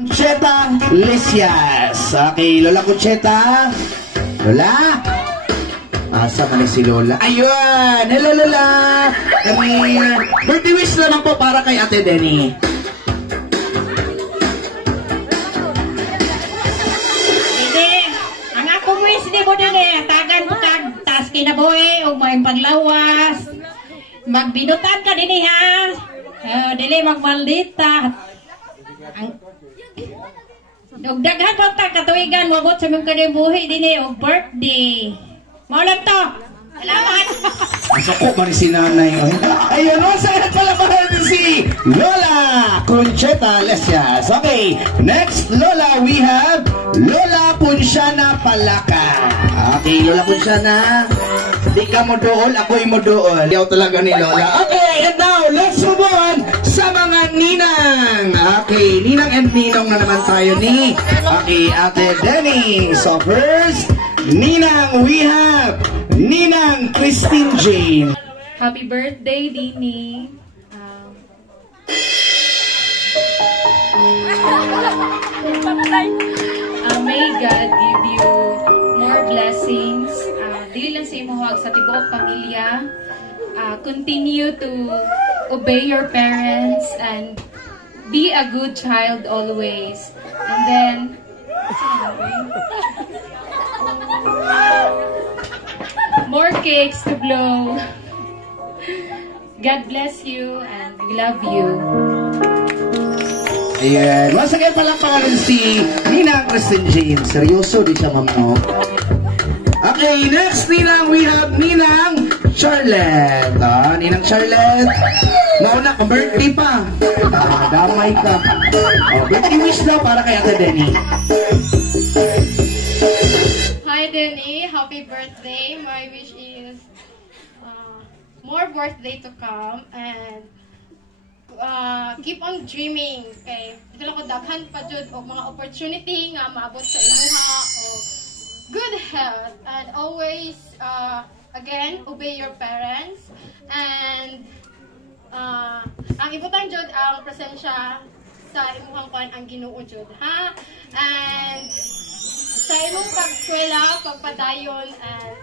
Concheta Lesias. Okay, Lola Concheta. Lola? Asa man si Lola? Ayun! Hello, Lola! Birthday wish naman po para kay Ate Denny. Hindi. Ang akong wish ni mo din tagan mo kag taas kinabuhi o may paglawas. Magbinutan ka din ha. Dili magmaldita. Og daghan pa ta katuigan wabot sa mong kanibuhi din og birthday. Mao lang to. Salamat. Masoko ba ni si nanay? Ayun, masaya pala ba si Lola Concheta Lesias. Okay, next Lola, we have Lola Punsiana Palaka. Okay, Lola Punsiana. Di ka mo dool, ako'y mo dool. Yaw talaga ni Lola. Okay, and now, let's move on sa mga ninang. Okay, ninang and ninong na naman tayo ni Ate Denny. So first, ninang, we have Ninang Christine Jane. Happy birthday, Dini. May God give you more blessings. Dili lang sa imuhag sa tibuok pamilya. Continue to obey your parents and be a good child always. And then, more cakes to blow. God bless you and we love you. Ayan. Once again palang pangalan si Ninang Christine Jane. Seryoso di siya, ma'am, no? Okay, next Ninang, we have Ninang Charlotte. Ninang Charlotte. Mauna ka, birthday pa. Damay ka. Birthday wish daw para kay Ate Denny. Hi Denny, happy birthday. My wish is more birthday to come and keep on dreaming. Okay, dito lang ko daghan pa jud og mga opportunity nga maabot sa imuha o good health and always again obey your parents and ang ibutan jud ang presensya sa imuhang kuan ang Ginoo jud ha and sa imong pag-eskwela, pagpadayon, and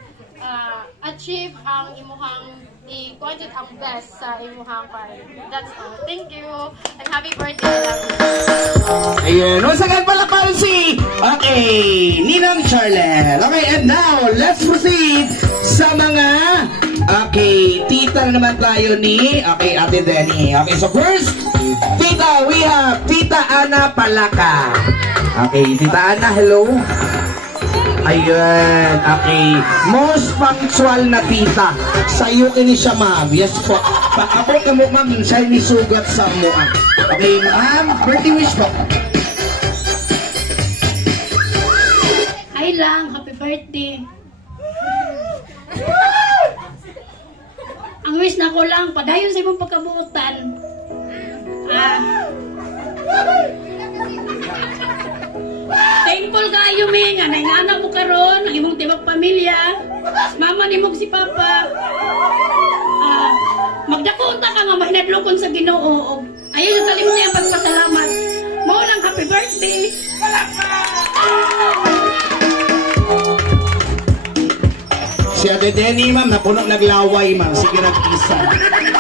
achieve ang imuhang i-budget ang best sa imuhang pare. That's all. Thank you. And happy birthday. Ayan. Once again pala pa si Ninang Charlotte. Okay, and now, let's proceed sa mga tita na naman tayo ni Ate Denny. Okay, so first, tita, we have Tita Ana Palaka. Okay, Tita Ana, hello. Ayun, okay. Most punctual na tita. Sa'yo ini siya, ma'am. Yes po. Paabot ka mo, ma'am. Siya ni sugat sa mua. Okay, ma'am. Birthday wish po. Ay lang, happy birthday. Ang wish na ko lang, padayon sa imong pagkabuutan. Thankful kayo, Ming. Anay nga anak mo karon, ang imong tibak pamilya. Mama ni mo si Papa. Magdakunta ka nga mahinadlokon sa Ginoo. Ayaw yung kalimutan ang pagpasalamat. Mao lang, happy birthday. Si Ate Denny, ma'am, napuno naglaway, ma'am. Sige, nag-isa.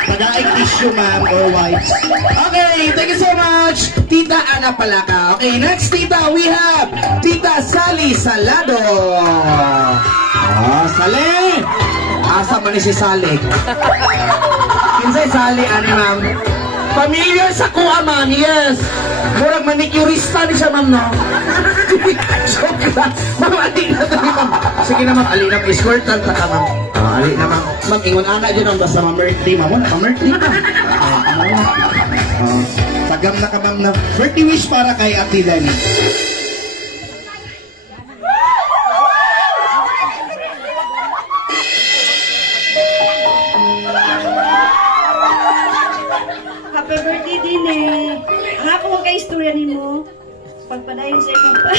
Pag-aik tissue, ma'am, or wipes. Okay, thank you so much, Tita Ana Palaka. Okay, next, Tita, we have Tita Sally Salado. Sally! Asa man ni si Sally? Kinsay Sally, ani, ma'am? Familiar sa kuha, ma'am, yes. Murag manicurista ni siya, ma'am, no? Joke lang. Ma'am, ali na tayo, ma'am. Sige na, ma'am, ali na. Escortan ta ka, ma'am. Ali na, ma'am. Ma'am, ingon anak dyan, ma'am. Basta ma-birthday, ma'am. Wala, ma-birthday ka. Tagam na ka, ma'am, na birthday wish para kay Ate Denny. Happy birthday din eh. Ang ako mo kay istorya ni mo. Pagpadayon sa imong pa.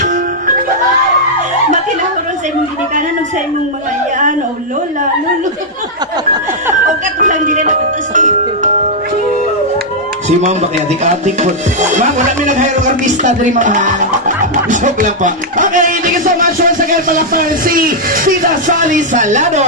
Makinakaroon sa imong ginikanan o sa imong mga iyaan o lola, lolo. O katulang din na katas. Si Ma'am, baki adik-adik po. Ma'am, wala may nag-hire ng artista diri mga. Joke lang pa. Okay, thank you so much once again, palakpakan si Tita Sally Salado.